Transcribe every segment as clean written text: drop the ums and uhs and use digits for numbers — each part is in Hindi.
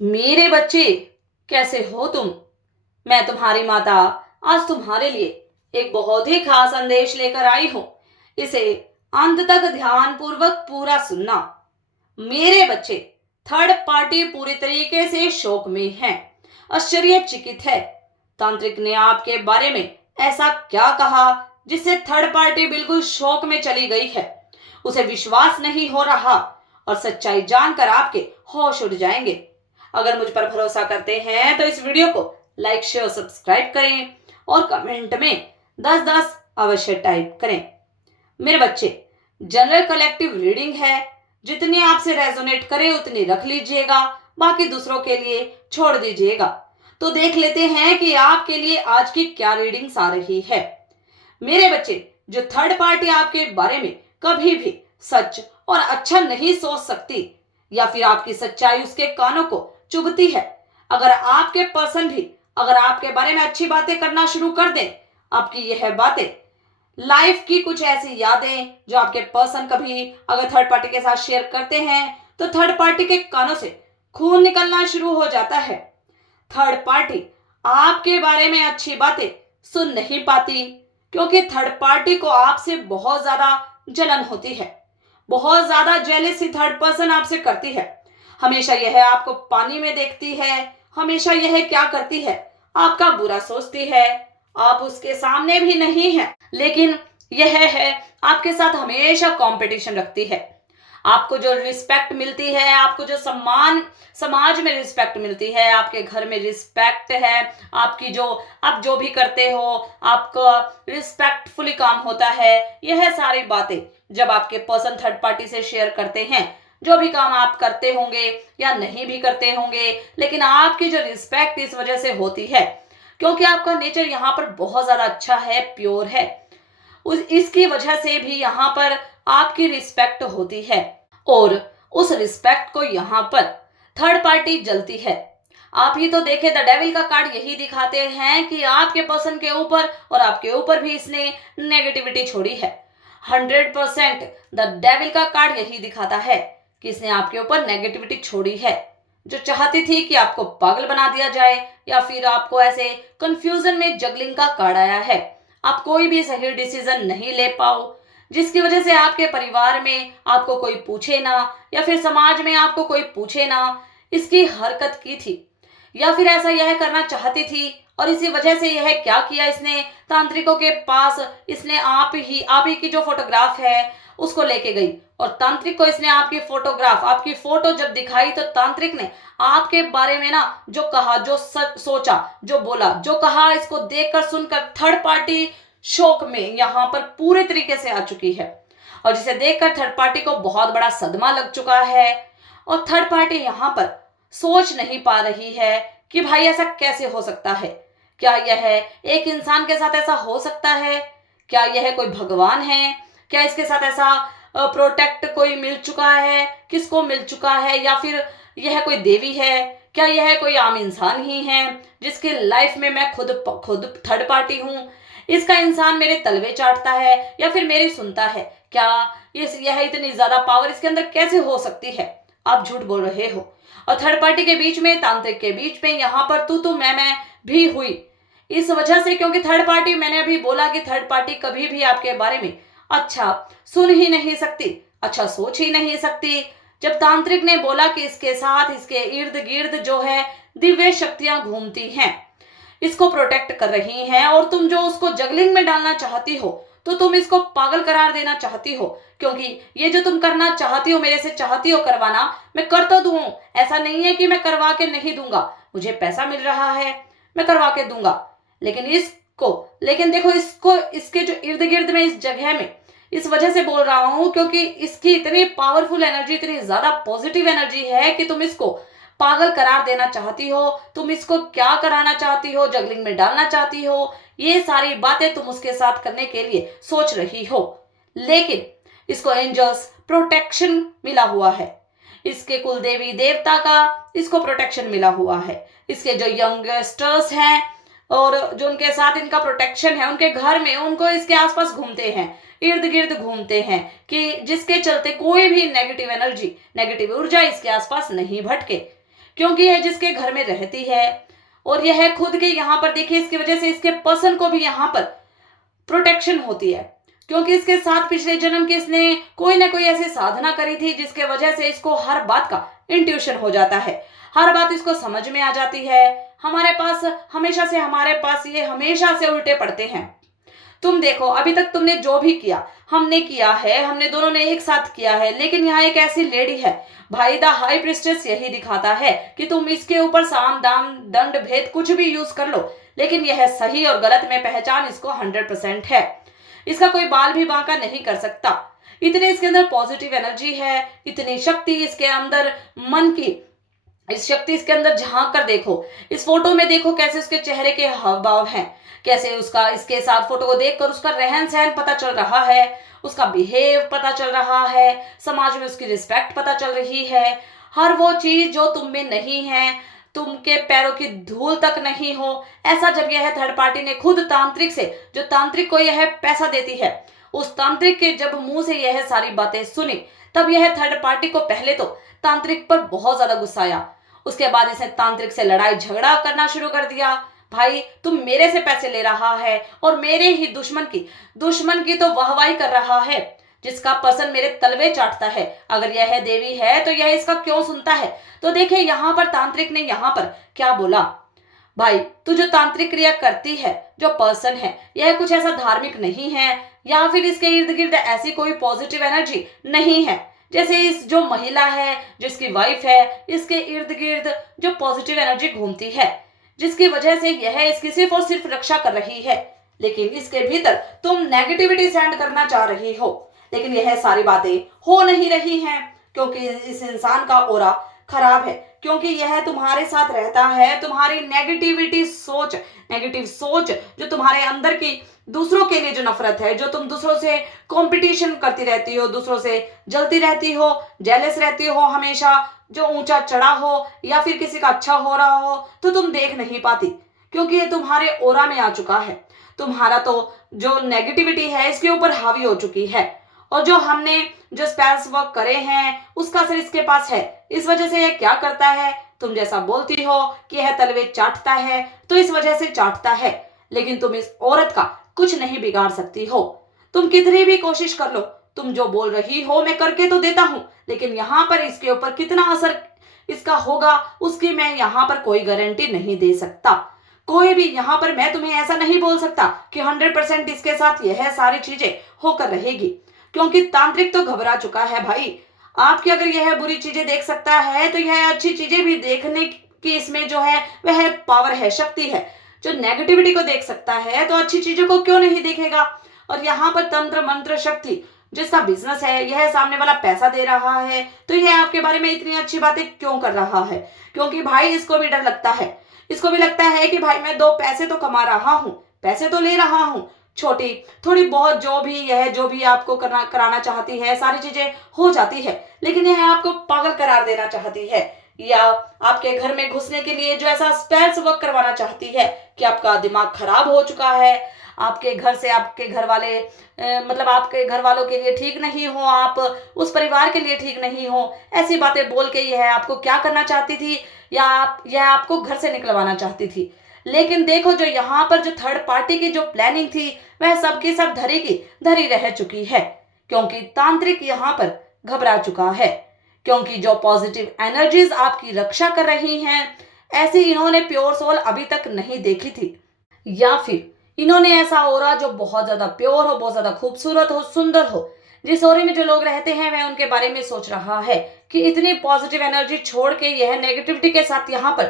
मेरे बच्चे, कैसे हो तुम? मैं तुम्हारी माता आज तुम्हारे लिए एक बहुत ही खास संदेश लेकर आई हूं। इसे अंत तक ध्यान पूर्वक पूरा सुनना। मेरे बच्चे, थर्ड पार्टी पूरी तरीके से शोक में है, आश्चर्यचकित है। तांत्रिक ने आपके बारे में ऐसा क्या कहा जिससे थर्ड पार्टी बिल्कुल शोक में चली गई है। उसे विश्वास नहीं हो रहा और सच्चाई जानकर आपके होश उड़ जाएंगे। अगर मुझ पर भरोसा करते हैं तो इस वीडियो को लाइक शेयर सब्सक्राइब करें और कमेंट में 10-10 अवश्य टाइप करें। मेरे बच्चे, जनरल कलेक्टिव रीडिंग है, जितनी आपसे रेजोनेट करे उतनी रख लीजिएगा, बाकी दूसरों के लिए छोड़ दीजिएगा। तो देख लेते हैं कि आपके लिए आज की क्या रीडिंग्स आ रही है। मेरे बच्चे, जो थर्ड पार्टी आपके बारे में कभी भी सच और अच्छा नहीं सोच सकती, या फिर आपकी सच्चाई उसके कानों को चुभती है, अगर आपके पर्सन भी अगर आपके बारे में अच्छी बातें करना शुरू कर दें, आपकी यह बातें लाइफ की कुछ ऐसी यादें जो आपके पर्सन कभी अगर थर्ड पार्टी के साथ शेयर करते हैं तो थर्ड पार्टी के कानों से खून निकलना शुरू हो जाता है। थर्ड पार्टी आपके बारे में अच्छी बातें सुन नहीं पाती, क्योंकि थर्ड पार्टी को आपसे बहुत ज्यादा जलन होती है। बहुत ज्यादा जेलेसी थर्ड पर्सन आपसे करती है। हमेशा यह आपको पानी में देखती है। हमेशा यह क्या करती है, आपका बुरा सोचती है। आप उसके सामने भी नहीं है, लेकिन यह है आपके साथ हमेशा कंपटीशन रखती है। आपको जो रिस्पेक्ट मिलती है, आपको जो सम्मान समाज में रिस्पेक्ट मिलती है, आपके घर में रिस्पेक्ट है, आपकी जो आप जो भी करते हो आपका रिस्पेक्टफुली काम होता है, यह सारी बातें जब आपके पर्सन थर्ड पार्टी से शेयर करते हैं, जो भी काम आप करते होंगे या नहीं भी करते होंगे, लेकिन आपकी जो रिस्पेक्ट इस वजह से होती है क्योंकि आपका नेचर यहाँ पर बहुत ज्यादा अच्छा है, प्योर है। इसकी वजह से भी यहाँ पर आपकी रिस्पेक्ट होती है और उस रिस्पेक्ट को यहाँ पर थर्ड पार्टी जलती है। आप ही तो देखे, द डेविल का कार्ड यही दिखाते हैं कि आपके पर्सन के ऊपर और आपके ऊपर भी इसने नेगेटिविटी छोड़ी है। 100% द डेविल का कार्ड यही दिखाता है कि इसने आपके ऊपर नेगेटिविटी छोड़ी है, जो चाहती थी कि आपको पागल बना दिया जाए या फिर आपको ऐसे कंफ्यूजन में जगलिंग का कार्ड आया है। आप कोई भी सही डिसीजन नहीं ले पाओ, जिसकी वजह से आपके परिवार में आपको कोई पूछे ना या फिर समाज में आपको कोई पूछे ना, इसकी हरकत की थी या फिर ऐसा यह करना चाहती थी। और इसी वजह से यह क्या किया, इसने तांत्रिकों के पास इसने आप ही की जो फोटोग्राफ है उसको लेके गई और तांत्रिक को इसने आपकी फोटोग्राफ आपकी फोटो जब दिखाई तो तांत्रिक ने आपके बारे में ना जो कहा, जो सोचा, जो बोला, जो कहा, इसको देखकर सुनकर थर्ड पार्टी शोक में यहाँ पर पूरे तरीके से आ चुकी है और जिसे देखकर थर्ड पार्टी को बहुत बड़ा सदमा लग चुका है। और थर्ड पार्टी यहाँ पर सोच नहीं पा रही है कि भाई ऐसा कैसे हो सकता है। क्या यह एक इंसान के साथ ऐसा हो सकता है? क्या यह कोई भगवान है? क्या इसके साथ ऐसा प्रोटेक्ट कोई मिल चुका है? किसको मिल चुका है? या फिर यह कोई देवी है? क्या यह कोई आम इंसान ही है जिसकी लाइफ में मैं खुद थर्ड पार्टी हूँ? इसका इंसान मेरे तलवे चाटता है या फिर मेरी सुनता है? क्या यह इतनी ज्यादा पावर इसके अंदर कैसे हो सकती है? आप झूठ बोल रहे हो। और थर्ड पार्टी के बीच में, तांत्रिक के बीच में यहाँ पर तू मैं भी हुई इस वजह से, क्योंकि थर्ड पार्टी, मैंने अभी बोला कि थर्ड पार्टी कभी भी आपके बारे में अच्छा सुन ही नहीं सकती, अच्छा सोच ही नहीं सकती। जब तांत्रिक ने बोला कि इसके साथ इसके इर्द गिर्द जो है दिव्य शक्तियां घूमती हैं, इसको प्रोटेक्ट कर रही हैं, और तुम जो उसको जगलिंग में डालना चाहती हो, तो तुम इसको पागल करार देना चाहती हो, क्योंकि ये जो तुम करना चाहती हो, मेरे से चाहती हो करवाना, मैं कर तो दूं। ऐसा नहीं है कि मैं करवा के नहीं दूंगा, मुझे पैसा मिल रहा है, मैं करवा के दूंगा। लेकिन देखो, इसको इसके जो इर्द गिर्द में इस जगह में इस वजह से बोल रहा हूं क्योंकि इसकी इतनी पावरफुल एनर्जी, इतनी ज्यादा पॉजिटिव एनर्जी है कि तुम इसको पागल करार देना चाहती हो। तुम इसको क्या कराना चाहती हो, जगलिंग में डालना चाहती हो, ये सारी बातें तुम उसके साथ करने के लिए सोच रही हो। लेकिन इसको एंजल्स प्रोटेक्शन मिला हुआ है, इसके कुल देवी देवता का इसको प्रोटेक्शन मिला हुआ है। इसके जो यंगस्टर्स हैं और जो उनके साथ इनका प्रोटेक्शन है, उनके घर में उनको इसके आसपास घूमते हैं, इर्द गिर्द घूमते हैं, कि जिसके चलते कोई भी नेगेटिव एनर्जी, नेगेटिव ऊर्जा इसके आसपास नहीं भटके। क्योंकि यह जिसके घर में रहती है और यह खुद के यहाँ पर देखिए, इसकी वजह से इसके पर्सन को भी यहाँ पर प्रोटेक्शन होती है, क्योंकि इसके साथ पिछले जन्म की इसने कोई ना कोई ऐसी साधना करी थी जिसके वजह से इसको हर बात का इंट्यूशन हो जाता है, हर बात इसको समझ में आ जाती है। हमारे पास ये हमेशा से उल्टे पड़ते हैं। तुम देखो, अभी तक तुमने जो भी किया, हमने किया है, हमने दोनों ने एक साथ किया है, लेकिन यहाँ एक ऐसी लेडी है भाई, द हाई प्रिस्टेस यही दिखाता है कि तुम इसके ऊपर साम दाम दंड भेद कुछ भी यूज कर लो, लेकिन यह सही और गलत में पहचान इसको 100% है। इसका कोई बाल भी बांका नहीं कर सकता। इतने इसके अंदर पॉजिटिव एनर्जी है, इतनी शक्ति इसके अंदर, मन की इस शक्ति इसके अंदर झांक कर देखो, इस फोटो में देखो कैसे उसके चेहरे के हाव भाव हैं, कैसे उसका इसके साथ फोटो को देखकर उसका रहन सहन पता चल रहा है, उसका बिहेव पता चल रहा है, समाज में उसकी रिस्पेक्ट पता चल रही है। हर वो चीज जो तुम में नहीं है, तुमके पैरों की धूल तक नहीं हो, ऐसा जब यह थर्ड पार्टी ने खुद तांत्रिक से, जो तांत्रिक को यह पैसा देती है, उस तांत्रिक के जब मुंह से यह सारी बातें सुनी, तब यह थर्ड पार्टी को पहले तो तांत्रिक पर बहुत ज्यादा गुस्सा आया। उसके बाद इसने तांत्रिक से लड़ाई झगड़ा करना शुरू कर दिया। भाई, तुम मेरे से पैसे ले रहा है और मेरे ही दुश्मन की तो वाहवाही कर रहा है, जिसका पर्सन मेरे तलवे चाटता है। अगर यह देवी है तो यह इसका क्यों सुनता है? तो देखिए यहाँ पर तांत्रिक ने यहाँ पर क्या बोला, भाई तू जो तांत्रिक क्रिया करती है, जो पर्सन है, यह कुछ ऐसा धार्मिक नहीं है, या फिर इसके इर्द गिर्द ऐसी कोई पॉजिटिव एनर्जी नहीं है जैसे इस जो महिला है, जिसकी वाइफ है, इसके इर्द गिर्द जो पॉजिटिव एनर्जी घूमती है, जिसकी वजह से यह इसकी सिर्फ और सिर्फ रक्षा कर रही है। लेकिन इसके भीतर तुम नेगेटिविटी सेंड करना चाह रही हो, लेकिन यह सारी बातें हो नहीं रही हैं, क्योंकि इस इंसान का ऑरा खराब है, क्योंकि यह तुम्हारे साथ रहता है। तुम्हारी नेगेटिव सोच जो तुम्हारे अंदर की दूसरों के लिए जो नफरत है, जो तुम दूसरों से कंपटीशन करती रहती हो, दूसरों से जलती रहती हो, जेलस रहती हो हमेशा, जो ऊंचा चढ़ा हो या फिर किसी का अच्छा हो रहा हो तो तुम देख नहीं पाती, क्योंकि ये तुम्हारे ऑरा में आ चुका है। तुम्हारा तो जो नेगेटिविटी है इसके ऊपर हावी हो चुकी है, और जो हमने जो स्पेल्स वर्क करे हैं उसका असर इसके पास है। इस वजह से यह क्या करता है, तुम जैसा बोलती हो कि यह तलवे चाटता है तो इस वजह से चाटता है, लेकिन तुम इस औरत का कुछ नहीं बिगाड़ सकती हो। तुम कितनी भी कोशिश कर लो, तुम जो बोल रही हो मैं करके तो देता हूं, लेकिन यहाँ पर इसके ऊपर कितना असर इसका होगा उसकी मैं यहाँ पर कोई गारंटी नहीं दे सकता। कोई भी यहाँ पर मैं तुम्हें ऐसा नहीं बोल सकता कि 100% इसके साथ यह सारी चीजें होकर रहेगी, क्योंकि तांत्रिक तो घबरा चुका है भाई। आपकी अगर यह बुरी चीजें देख सकता है तो यह अच्छी चीजें भी देखने की इसमें जो है वह पावर है, शक्ति है। जो नेगेटिविटी को देख सकता है तो अच्छी चीजों को क्यों नहीं देखेगा। और यहाँ पर तंत्र मंत्र शक्ति जिसका बिजनेस है, यह सामने वाला पैसा दे रहा है तो यह आपके बारे में इतनी अच्छी बातें क्यों कर रहा है, क्योंकि भाई इसको भी डर लगता है। इसको भी लगता है कि भाई मैं 2 पैसे तो कमा रहा हूँ, पैसे तो ले रहा हूँ, छोटी थोड़ी बहुत जो भी आपको कराना चाहती है सारी चीजें हो जाती है, लेकिन यह आपको पागल करार देना चाहती है, या आपके घर में घुसने के लिए जो ऐसा स्पेल्स वर्क करवाना चाहती है कि आपका दिमाग खराब हो चुका है, आपके घर से आपके घर वाले मतलब आपके घर वालों के लिए ठीक नहीं हो, आप उस परिवार के लिए ठीक नहीं हो, ऐसी बातें बोल के यह आपको क्या करना चाहती थी, या यह आपको घर से निकलवाना चाहती थी। लेकिन देखो, जो यहाँ पर जो थर्ड पार्टी की जो प्लानिंग थी वह सबकी सब धरी की धरी रह चुकी है, क्योंकि तांत्रिक यहाँ पर घबरा चुका है, क्योंकि जो पॉजिटिव एनर्जीज आपकी रक्षा कर रही हैं ऐसी इन्होंने प्योर सोल अभी तक नहीं देखी थी, या फिर इन्होंने ऐसा ऑरा जो बहुत ज्यादा प्योर हो, बहुत ज्यादा खूबसूरत हो, सुंदर हो, जिस ओरे में जो लोग रहते हैं वह उनके बारे में सोच रहा है कि इतनी पॉजिटिव एनर्जी छोड़ के यह नेगेटिविटी के साथ यहाँ पर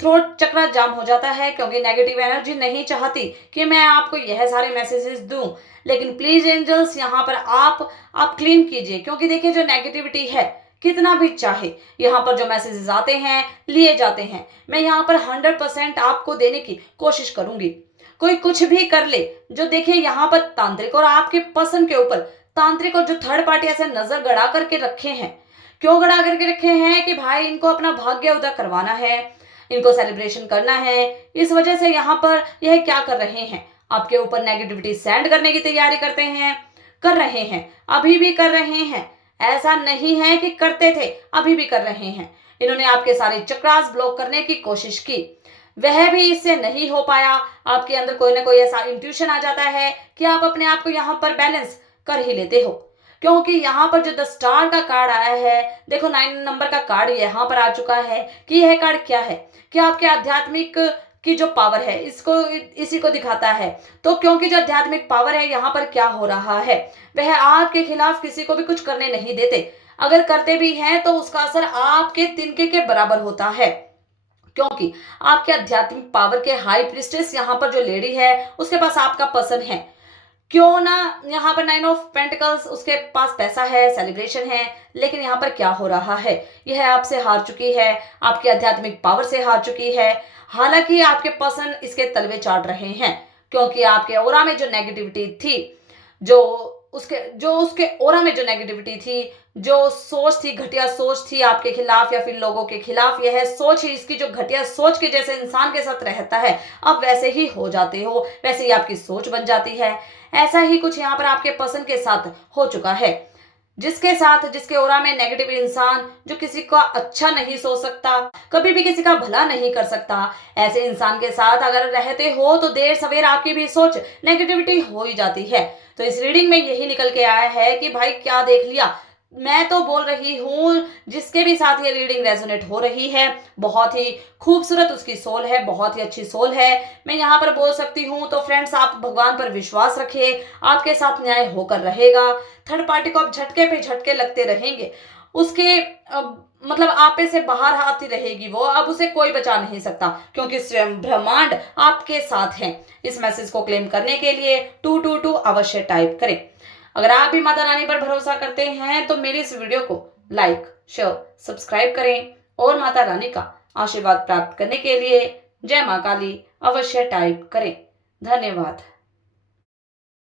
थ्रोट चक्रा जाम हो जाता है, क्योंकि नेगेटिव एनर्जी नहीं चाहती कि मैं आपको यह सारे मैसेजेस दूं। लेकिन प्लीज एंजल्स, यहाँ पर आप क्लीन कीजिए, क्योंकि देखिए जो नेगेटिविटी है कितना भी चाहे यहाँ पर जो मैसेजेस आते हैं लिए जाते हैं, मैं यहाँ पर 100% आपको देने की कोशिश करूंगी। कोई कुछ भी कर ले, जो देखिए यहाँ पर तांत्रिक और आपके पसंद के ऊपर तांत्रिक और जो थर्ड पार्टी ऐसे नजर गड़ा करके रखे हैं, क्यों गड़ा करके रखे हैं कि भाई इनको अपना भाग्य उदय करवाना है, इनको सेलिब्रेशन करना है। इस वजह से यहाँ पर यह क्या कर रहे हैं, आपके ऊपर नेगेटिविटी सेंड करने की तैयारी कर रहे हैं, अभी भी कर रहे हैं। ऐसा नहीं है कि करते थे, अभी भी कर रहे हैं। इन्होंने आपके सारे चक्रास ब्लॉक करने की कोशिश की, वह भी इससे नहीं हो पाया। आपके अंदर कोई ना कोई ऐसा इंट्यूशन आ जाता है कि आप अपने आप को यहाँ पर बैलेंस कर ही लेते हो, क्योंकि यहाँ पर जो द स्टार का कार्ड आया है, देखो 9 नंबर का कार्ड यहाँ पर आ चुका है कि यह कार्ड क्या है कि आपके आध्यात्मिक की जो पावर है इसको इसी को दिखाता है। तो क्योंकि जो आध्यात्मिक पावर है यहाँ पर क्या हो रहा है, वह आपके खिलाफ किसी को भी कुछ करने नहीं देते। अगर करते भी हैं तो उसका असर आपके तिनके के बराबर होता है, क्योंकि आपके आध्यात्मिक पावर के हाई प्रिस्टेस यहाँ पर जो लेडी है उसके पास आपका पर्सन है। क्यों ना यहाँ पर 9 ऑफ पेंटिकल्स, उसके पास पैसा है, सेलिब्रेशन है, लेकिन यहाँ पर क्या हो रहा है, यह आपसे हार चुकी है, आपकी आध्यात्मिक पावर से हार चुकी है। हालांकि आपके पर्सन इसके तलवे चाट रहे हैं, क्योंकि आपके ओरा में जो नेगेटिविटी थी, जो उसके ओरा में जो नेगेटिविटी थी, जो सोच थी, घटिया सोच थी आपके खिलाफ या फिर लोगों के खिलाफ, यह सोच ही इसकी जो घटिया सोच के जैसे इंसान के साथ रहता है अब वैसे ही हो जाते हो, वैसे ही आपकी सोच बन जाती है। ऐसा ही कुछ यहाँ पर आपके पर्सन के साथ हो चुका है, जिसके ओरा में नेगेटिव इंसान, जो किसी का अच्छा नहीं सोच सकता, कभी भी किसी का भला नहीं कर सकता, ऐसे इंसान के साथ अगर रहते हो तो देर सवेर आपकी भी सोच नेगेटिविटी हो ही जाती है। तो इस रीडिंग में यही निकल के आया है कि भाई क्या देख लिया, मैं तो बोल रही हूँ जिसके भी साथ ये रीडिंग रेजोनेट हो रही है, बहुत ही खूबसूरत उसकी सोल है, बहुत ही अच्छी सोल है, मैं यहाँ पर बोल सकती हूँ। तो फ्रेंड्स, आप भगवान पर विश्वास रखिए, आपके साथ न्याय होकर रहेगा। थर्ड पार्टी को अब झटके पे झटके लगते रहेंगे, उसके मतलब आपे से बाहर आती रहेगी वो, अब उसे कोई बचा नहीं सकता, क्योंकि स्वयं ब्रह्मांड आपके साथ है। इस मैसेज को क्लेम करने के लिए 222 अवश्य टाइप करें। अगर आप भी माता रानी पर भरोसा करते हैं तो मेरी इस वीडियो को लाइक, शेयर, सब्सक्राइब करें और माता रानी का आशीर्वाद प्राप्त करने के लिए जय मां काली अवश्य टाइप करें। धन्यवाद।